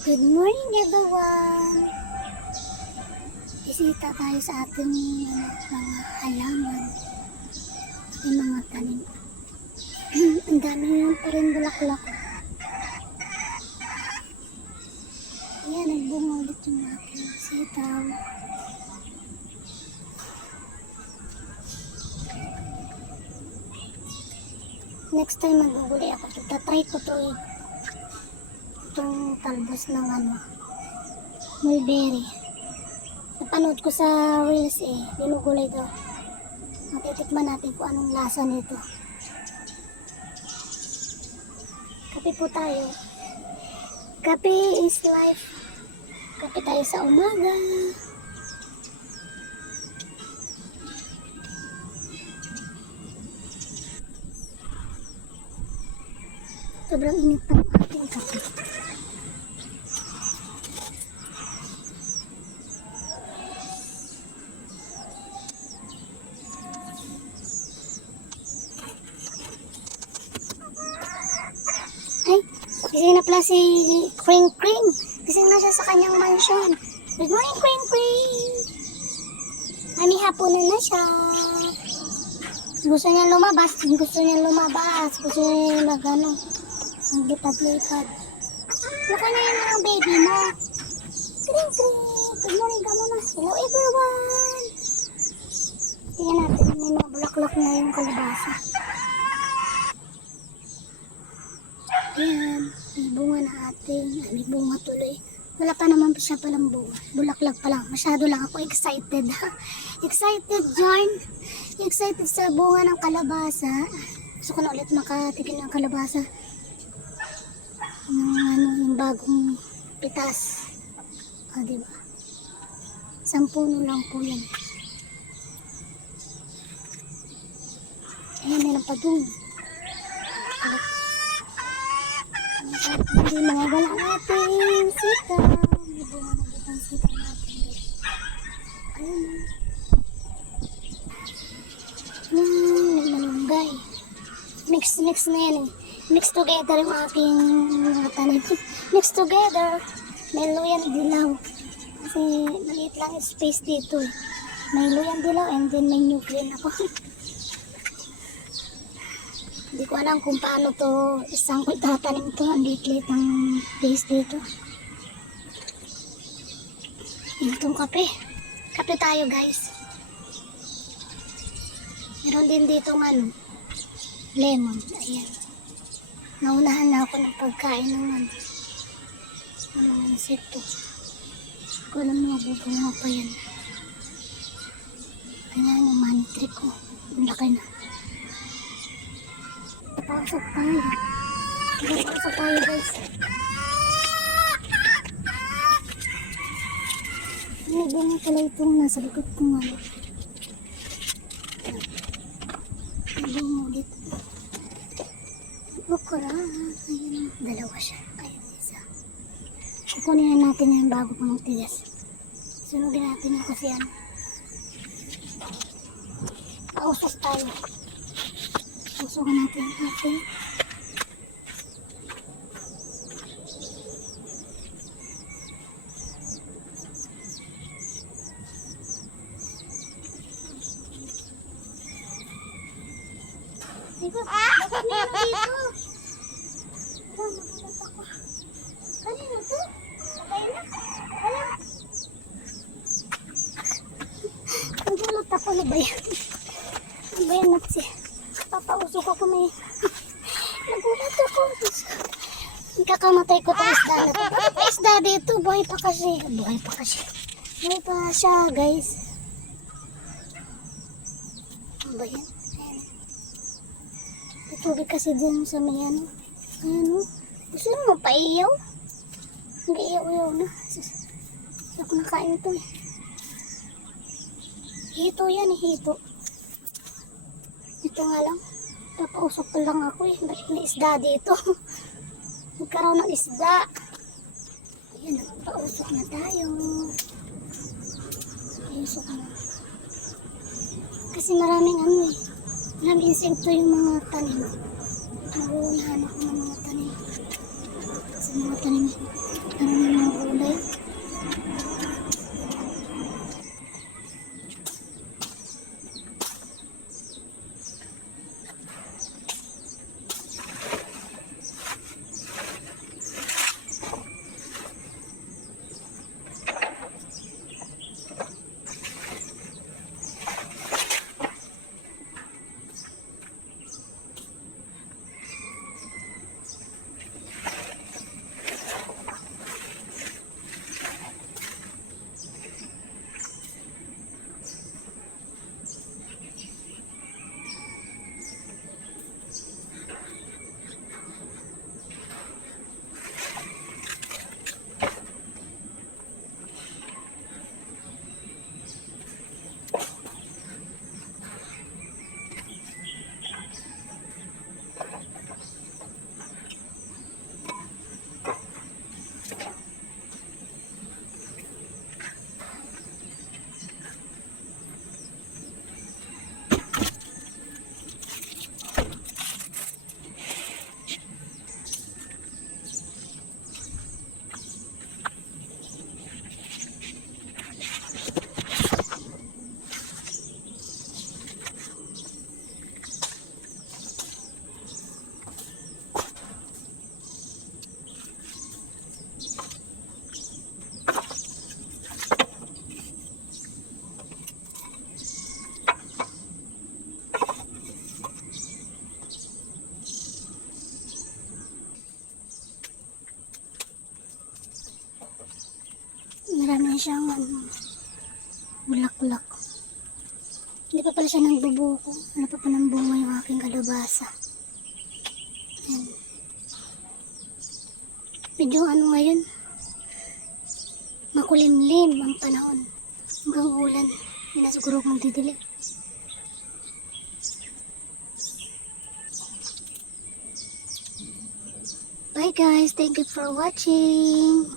Good morning everyone! Bisita tayo sa ating mga halaman, ating mga tanim. Ang dami naman pa rin bulaklak. Ayan, nagbunga ulit yung aking sitaw. Next time maguguli ako. Tatry ko to itong talbos ng mulberry. Napanood ko sa reels binugulay daw. Matitikman natin kung anong lasa nito. Kape po tayo. Kape is life. Kape tayo sa umaga. Sobrang init ng ating kape. Ay, gising na pala si Kring Kring. Gising na siya sa kanyang mansion. Good morning, Kring Kring. Ani, hapunan na siya. Gusto niya lumabas. Gusto niya maglipad-lipad. Laka na yan ang baby mo. Kring Kring. Good morning ka muna. Hello everyone. Tingnan natin. May mga bulaklak na yung kalabasa. Ayan, may bunga na ating, may bunga tuloy. Wala pa naman siya palang bunga. Bulaklak pa lang. Masyado lang ako excited. Excited, John. Excited sa bunga ng kalabasa. Gusto ko na ulit makatikin ng kalabasa. Yung bagong pitas. O, diba? 10 puno lang po yan. Ayan, meron pa dun. Hindi mawawala ang ating sitaw. May bunga na dito ang sitaw natin. Ayun. Malunggay. Mix na yan eh. Mix together yung aking mga tanim. Mix together. May luyang dilaw. Kasi maliit lang yung space dito eh. May luyang dilaw and then may new green ako. Hindi ko alam kung paano to isang ko itatanim to. Ang liit-liit ang place dito. Itong kape. Kape tayo guys. Meron din dito lemon. Ayan. Naunahan na ako ng pagkain ng insekto. Hindi ko alam na mabubunga pa yan. Ayan yung money tree ko. Ang laki na. Pasok tayo. Pasok tayo guys. May bunga pala itong nasa likod kong May bunga ulit. Okra. Ayun, dalawa siya. Ayun, isa. Kukunin natin yan bago pang tigas. Sunugin natin yung kasi pausok tayo. Usukan natin ang ating bakit meron dito? Nagulat ako. Kanina to? Kaya na? Wala. Nagulat ako. Ano ba yan? Ano ba yan natsi? Papausok ako nagulat ako. Kakamatay ko itong isda na ito. Bakit may isda dito? Buhay pa kasi. Buhay pa siya guys. Ano ba yan? May tubig kasi dyan sa may gusto mo mapaiyaw? Nag-iyaw-iyaw na. Hindi ako nakain ito eh. Hito yan eh, hito. Ito nga lang. Papausok pa lang ako eh. Bakit may isda dito? Magkaroon ng isda. Ayan, nagpausok na tayo. Pausok na. Kasi maraming maraming insekto yung mga tanim. Naguunahan ako ng mga tanim. Sa mga tanim. Maraming marami siyang bulaklak. Hindi pa pala siya nagbubuko. Ano pa ng bunga yung aking kalabasa. Ayan. Medyo ngayon, makulimlim ang panahon. Hanggang ulan. Hindi na siguro magdidilim. Bye guys, thank you for watching.